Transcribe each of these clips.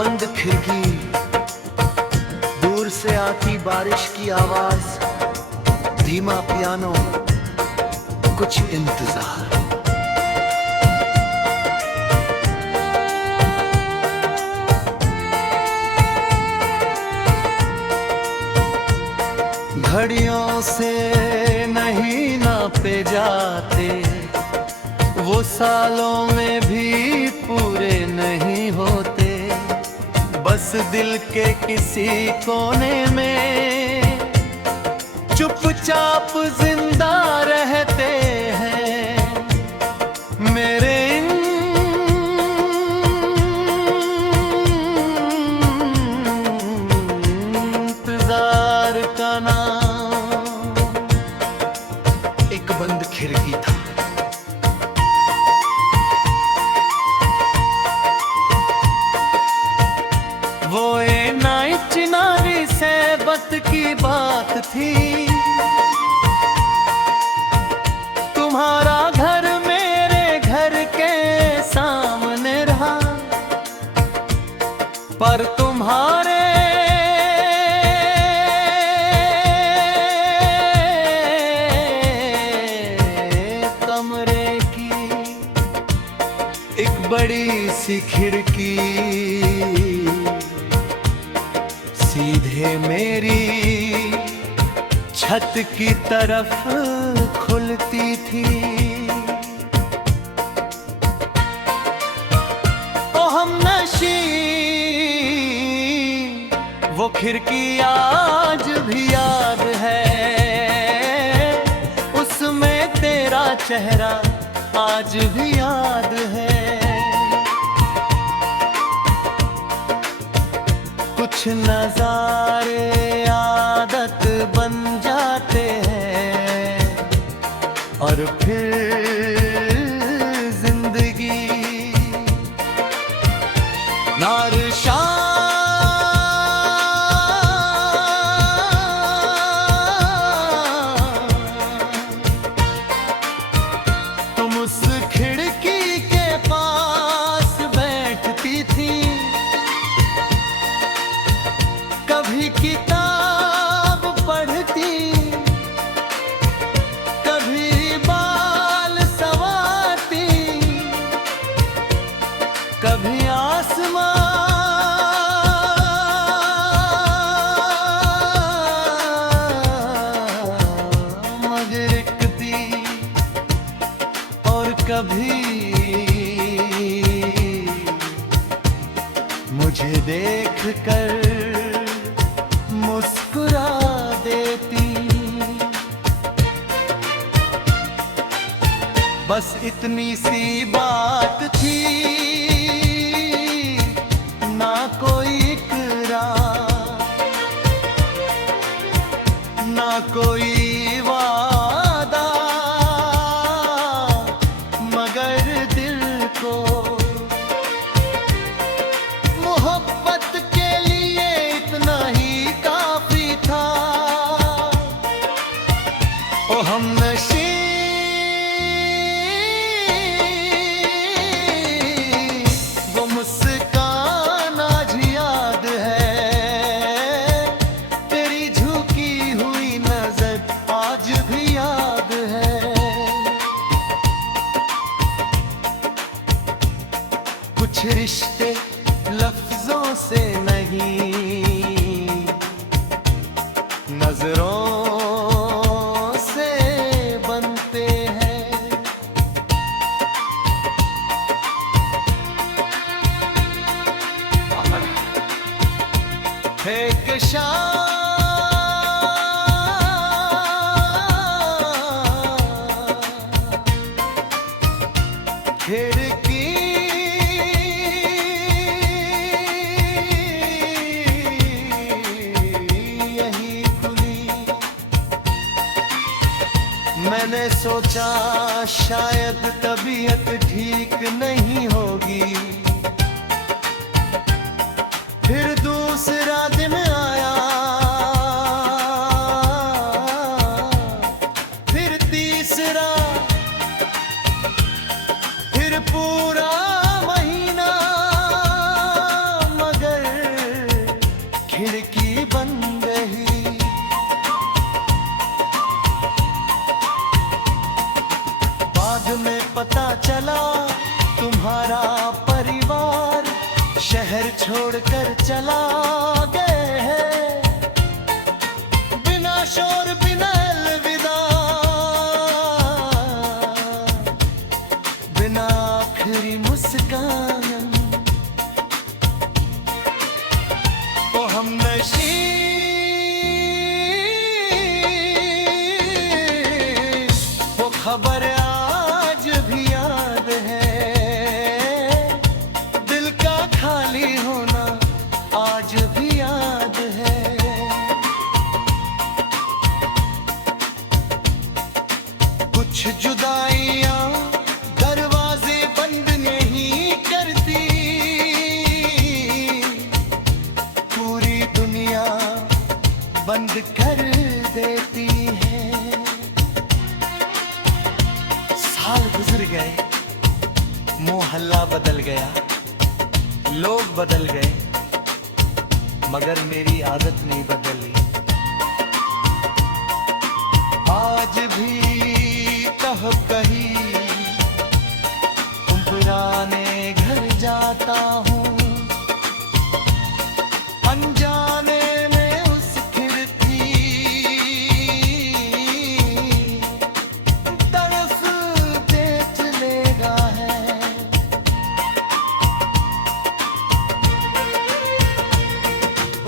बंद खिड़की, दूर से आती बारिश की आवाज, धीमा पियानो, कुछ इंतजार। घड़ियों से नहीं नापे जाते, वो सालों में भी पूरे नहीं होते। बस दिल के किसी कोने में चुपचाप जिंदा रहते हैं मेरे इंतजार का नाम। एक बंद खिड़की था, वो ए नाइट चिनारी से बत की बात थी। तुम्हारा घर मेरे घर के सामने रहा, पर तुम्हारे कमरे की एक बड़ी सी खिड़की सीधे मेरी छत की तरफ खुलती थी। ओ हमनशी, वो खिड़की आज भी याद है, उसमें तेरा चेहरा आज भी याद है। कुछ नजारे आदत बन जाते हैं और फिर जिंदगी नारशा। तुम उस खिड़की के पास बैठती थी, कभी किताब पढ़ती, कभी बाल संवारती, कभी आसमां मगरकती, और कभी मुझे देखकर मुस्कुरा देती। बस इतनी सी बात थी, ना कोई इकरार, ना कोई वादा, मगर दिल को मोहब्बत के लिए इतना ही काफी था। ओ हमनशी, वो मुस्कान आज याद है, तेरी झुकी हुई नजर आज भी याद है। कुछ रिश्ते लफ्जों से नहीं, नजरों से बनते हैं। एक शाम खिड़की मैंने सोचा शायद तबीयत ठीक नहीं होगी, फिर दूसरा दिन आया, फिर तीसरा, फिर पूरा महीना, मगर पता चला तुम्हारा परिवार शहर छोड़कर चला गए है, बिना शोर बिना अलविदा, बिना आखिरी मुस्कान। ओ हमनशी वो खबर आज भी याद है, दिल का खाली होना आज भी याद है। कुछ जुदाइयां दरवाजे बंद नहीं करती, पूरी दुनिया बंद कर देती है। साल गुजर गए, मोहल्ला बदल गया, लोग बदल गए, मगर मेरी आदत नहीं बदली। आज भी कह कहीं पुराने घर जाता हूँ, अनजाने में उस खिड़की तरफ देख लेगा है।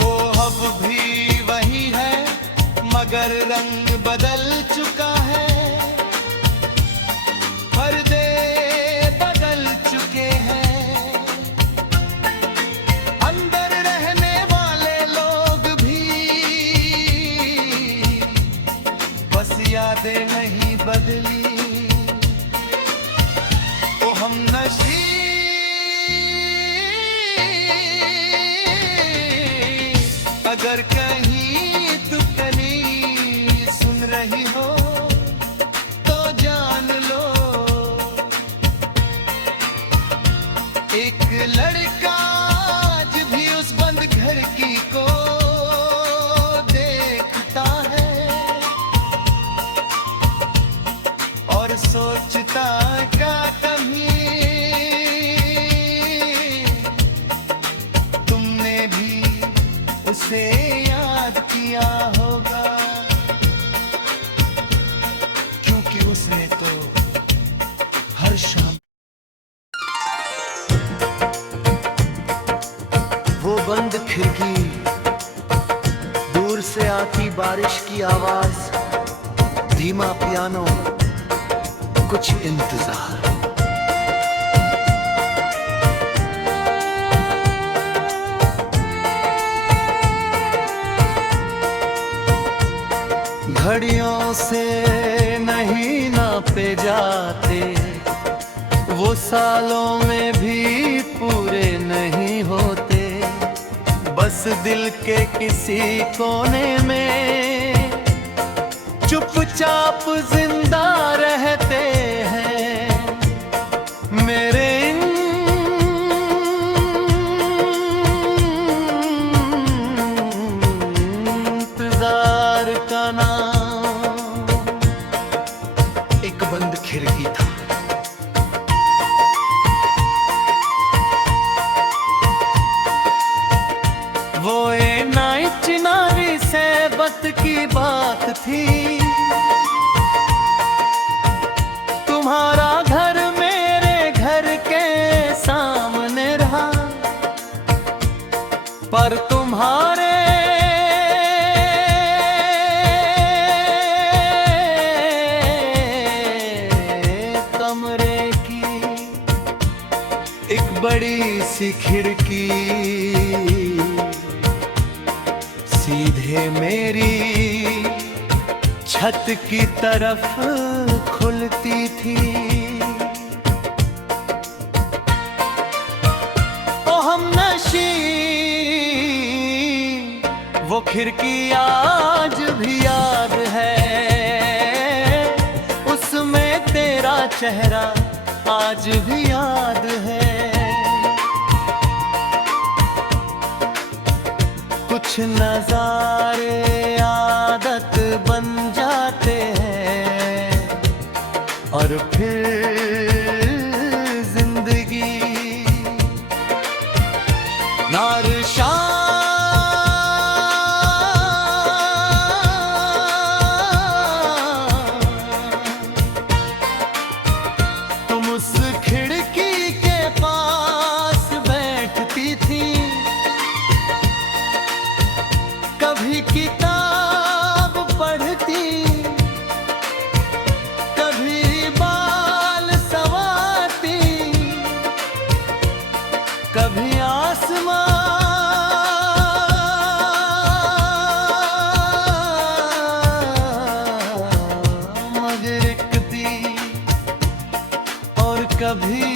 वो अब भी वही है मगर रंग बदल चुका है, पर्दे बदल चुके हैं, अंदर रहने वाले लोग भी बस यादें नहीं बदली। तो हम नशी अगर कहीं तू कहीं सुन रही हो तो जान लो, एक लड़का आज भी उस बंद घर की को देखता है और सोचता का कहीं तुमने भी उसे याद किया होगा, क्योंकि उसने तो हर शाम वो बंद खिड़की, दूर से आती बारिश की आवाज, धीमा पियानो, कुछ इंतजार। घड़ियों से नहीं नापे जाते, वो सालों में भी पूरे नहीं होते, बस दिल के किसी कोने में चुपचाप जिंदा रहते हैं मेरे इंतजार का नाम। एक बंद खिड़की था, वो ए नाइट चिनारी सहबत की बात थी, तुम्हारा घर मेरे घर के सामने रहा, पर तुम्हारे कमरे की एक बड़ी सी खिड़की सीधे मेरी छत की तरफ खुलती थी। ओ हमनशी वो खिड़की आज भी याद है, उसमें तेरा चेहरा आज भी याद है। कुछ नजारे आदत बन जाते हैं और फिर भी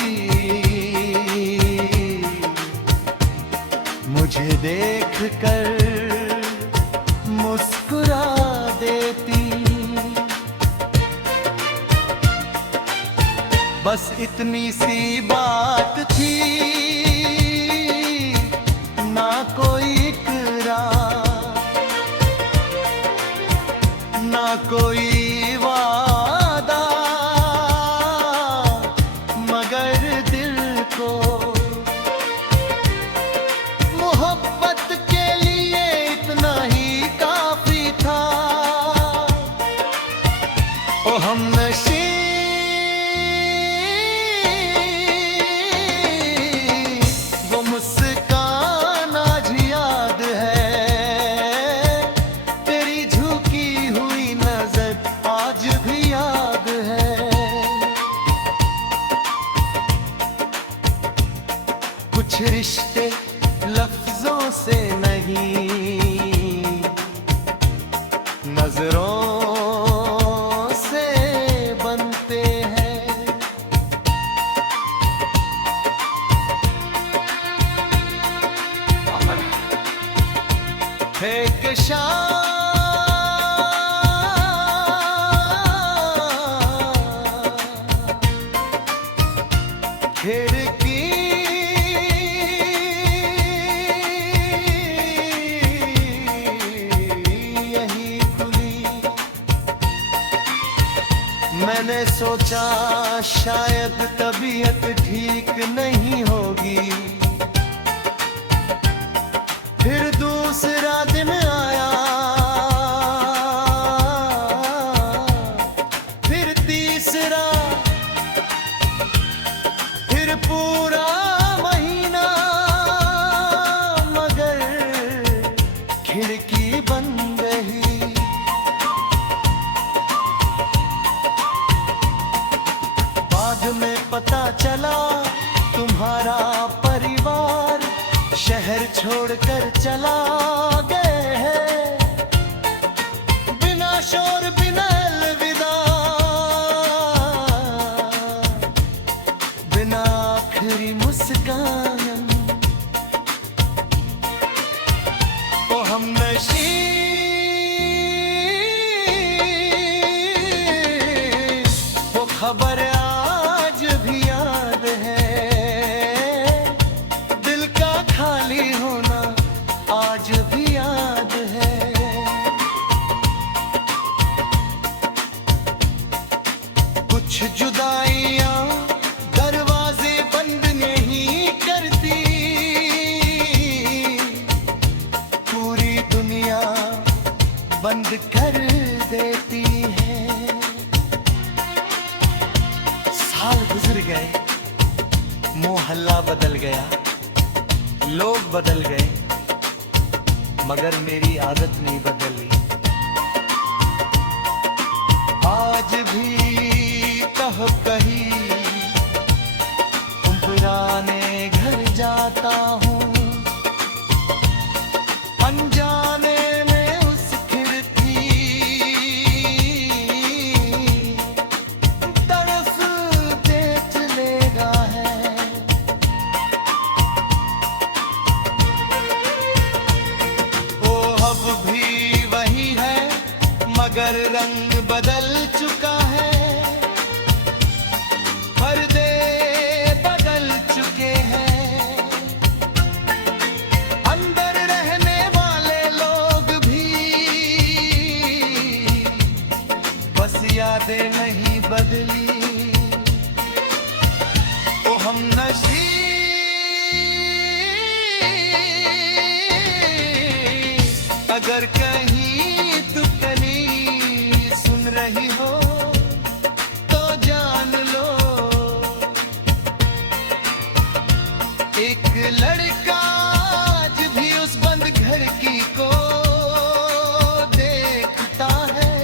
मुझे देख कर मुस्कुरा देती। बस इतनी सी बात थी, ना कोई इकरार, ना कोई वादा, मगर दिल को मोहब्बत के लिए इतना ही काफी था। ओ हमनशी वो मुस्कान आज याद है, तेरी झुकी हुई नजर आज भी याद है। कुछ रिश्ते लफ्जों से नहीं, नजरों से बनते हैं। एक खिड़की यही खुली, मैंने सोचा शायद तबीयत ठीक नहीं होगी। फिर दूसरा दिन आया, फिर तीसरा, फिर पूरा महीना, मगर खिड़की बंद रही। बाद में पता चला तुम्हारा परिवार शहर छोड़कर चला गए है, बिना शोर बिना अलविदा, बिना आखिरी मुस्कान। ओ हमनशी वो खबर आज भी याद है, दिल का खाली होना आज भी याद है। कुछ जुदाइयां दरवाजे बंद नहीं करती, पूरी दुनिया बंद कर देती है। साल गुजर गए, मोहल्ला बदल गया, लोग बदल गए, मगर मेरी आदत नहीं बदली। आज भी कह कहीं तुम पुराने घर जाता हूँ, अनजाने में उस खिड़की तरफ देख लेगा है। अब भी वही है, मगर रंग बदल चुका है, पर्दे बदल चुके हैं। अंदर रहने वाले लोग भी बस यादें नहीं बदली। ओ हमनशी अगर कहीं तू कहीं सुन रही हो तो जान लो, एक लड़का आज भी उस बंद घर की को देखता है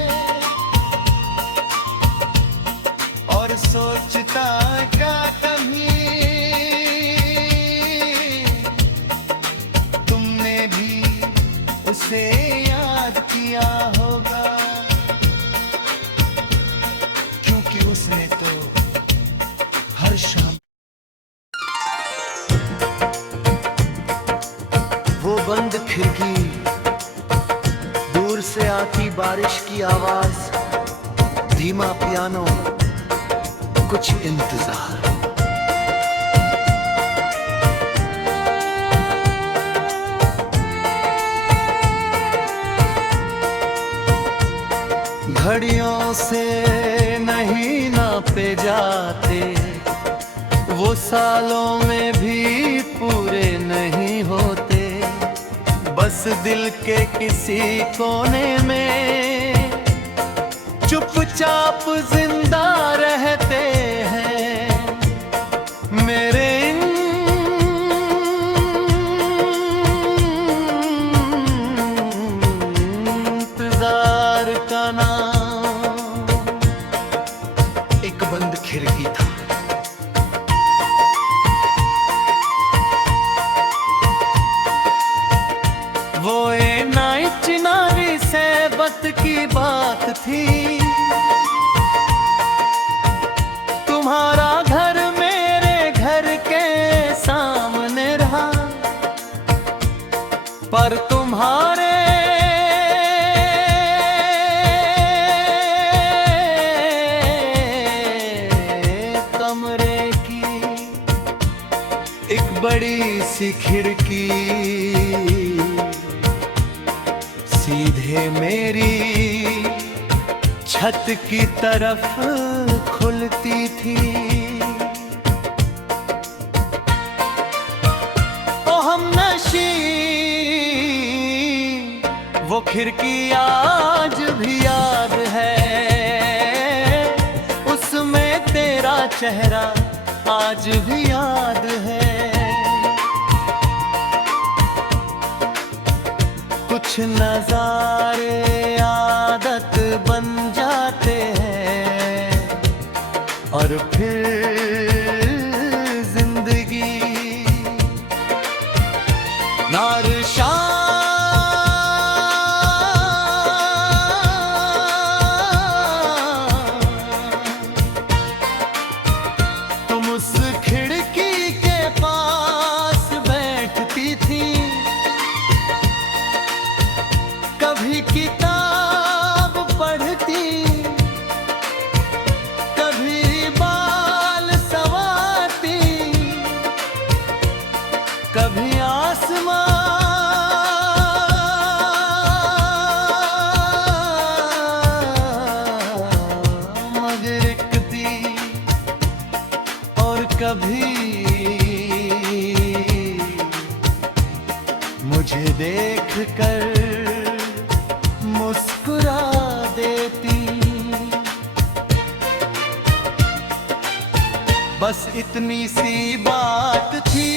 और सोचता का कहीं तुमने भी उसे याद किया होगा, क्योंकि उसने तो हर शाम बंद खिड़की, दूर से आती बारिश की आवाज, धीमा पियानो, कुछ इंतजार। घड़ियों से नहीं नापे जाते, वो सालों में भी पूरे नहीं होते। बस दिल के किसी कोने में चुपचाप जिंदा रहते हैं मेरे इंतजार का नाम। एक बंद खिड़की था, वो ए नाइट चिनारी सहबत की बात थी। तुम्हारा घर मेरे घर के सामने रहा, पर तुम्हारे कमरे की एक बड़ी सी खिड़की सीधे मेरी छत की तरफ खुलती थी। ओ हमनशी, वो खिड़की आज भी याद है, उसमें तेरा चेहरा आज भी याद है। कुछ नजारे आदत बन जाते हैं और फिर जिंदगी नारशा। तुम उस खिड़की के पास बैठती थी, कभी किताब पढ़ती, कभी बाल संवारती, कभी आसमां मगरकती, और कभी मुझे देखकर मुस्कुरा देती। बस इतनी सी बात थी,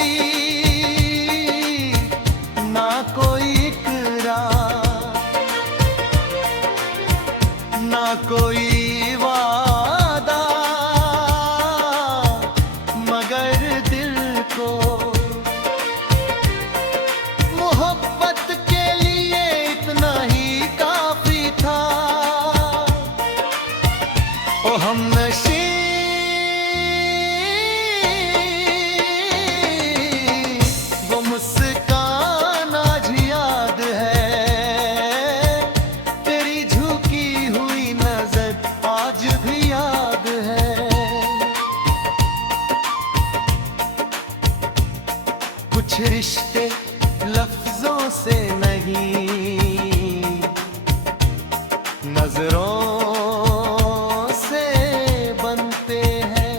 ना कोई इकरार, ना कोई वादा, मगर दिल को मोहब्बत के लिए इतना ही काफी था। ओ हमनशी, वो मुस्कान आज याद है, तेरी झुकी हुई नजर आज भी याद है। कुछ रिश्ते लफ्जों से नहीं, नजरों से बनते हैं।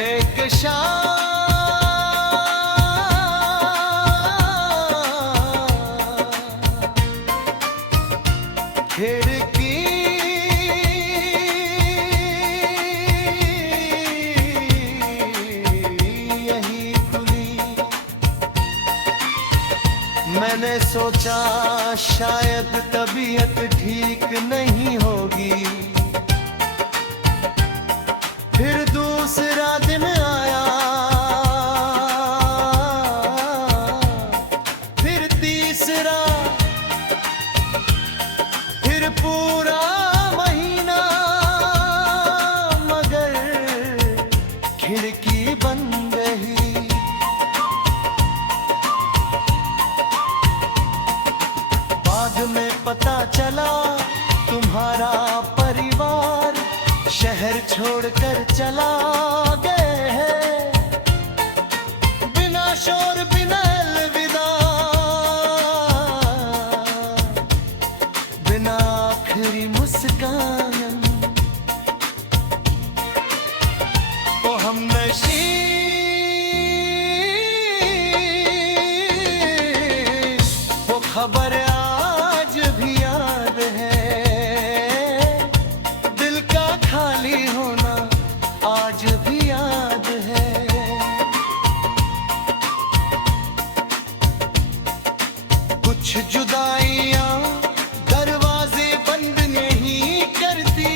एक शाम खिड़की मैंने सोचा शायद तबीयत ठीक नहीं होगी, फिर दूसरा दिन आया, फिर तीसरा, फिर पूरा महीना, मगर पता चला तुम्हारा परिवार शहर छोड़कर चला गए है, बिना शोर बिना अलविदा, बिना आखिरी मुस्कान। ओ हमनशी वो खबर आज भी याद है, दिल का खाली होना आज भी याद है। कुछ जुदाइयां दरवाजे बंद नहीं करती,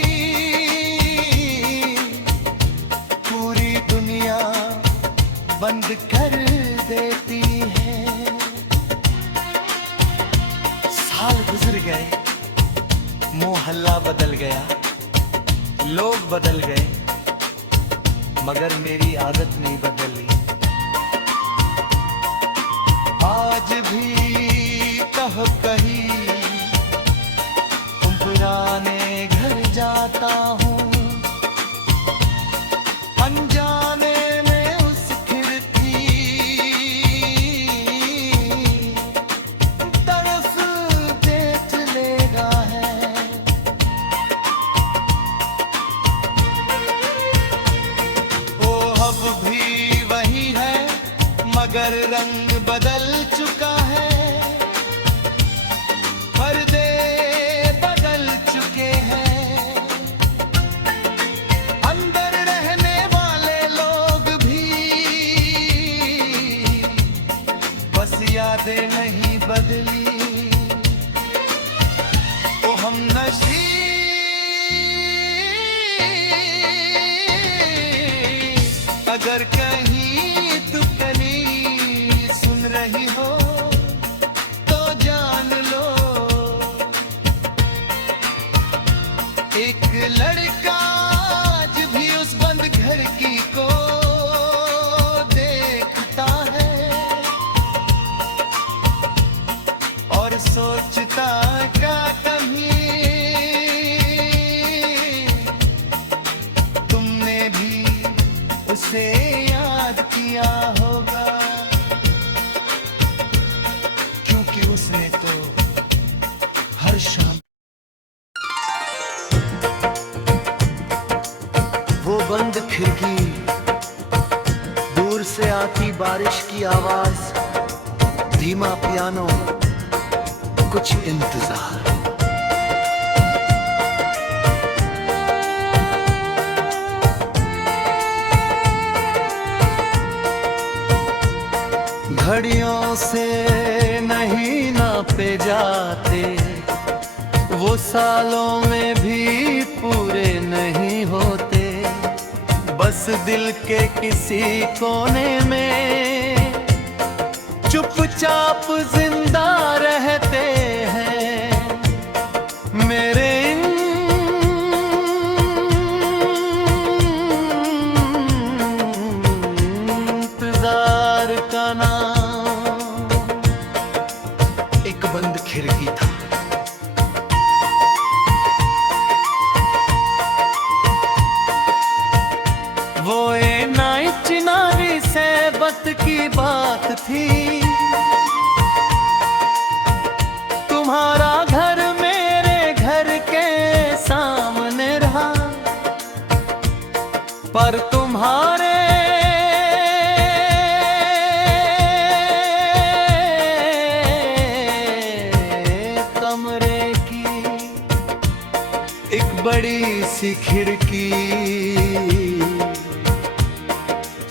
पूरी दुनिया बंद कर देती है। साल गुजर गए, मोहल्ला बदल गया, लोग बदल गए, मगर मेरी आदत नहीं बदली। आज भी कह कहीं तुम पुराने घर जाता हूँ, अनजाने में उस खिड़की तरफ देख लेगा है। वो अब भी वही है मगर रंग बदल चुका है, पर्दे बदल चुके हैं, अंदर रहने वाले लोग भी बस यादें नहीं बदली। तो हम नशी अगर कहीं तू कहीं सुन रही हो तो जान लो, एक लड़का आज भी उस बंद घर की को देखता है और सोचता क्या कहीं तुमने भी उसे याद किया होगा, क्योंकि उसने तो हर शाम। वो बंद खिड़की, दूर से आती बारिश की आवाज, धीमा पियानो, कुछ इंतजार। घड़ियों से नहीं नापे जाते, वो सालों में भी पूरे नहीं होते, बस दिल के किसी कोने में चुपचाप जिंदा रहते हैं मेरे इंतजार का नाम। एक बंद खिड़की था, वो ए नाइट चिनारी सहबत की बात थी, तुम्हारा घर मेरे घर के सामने रहा, पर तुम्हारे कमरे की एक बड़ी सी खिड़की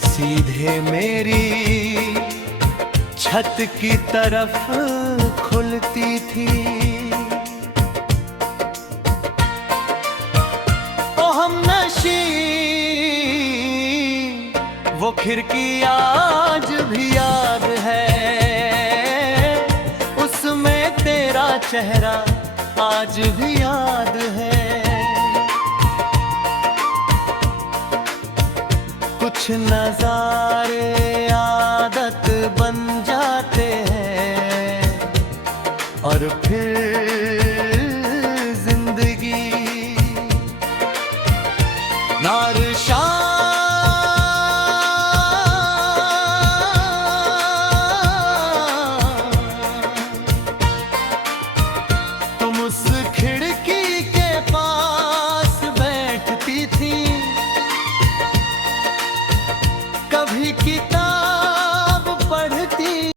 सीधे मेरी छत की तरफ खुलती थी। ओ हमनशी वो खिड़की आज भी याद है, उसमें तेरा चेहरा आज भी याद है। कुछ नजारे आदत बन जाते हैं और फिर शान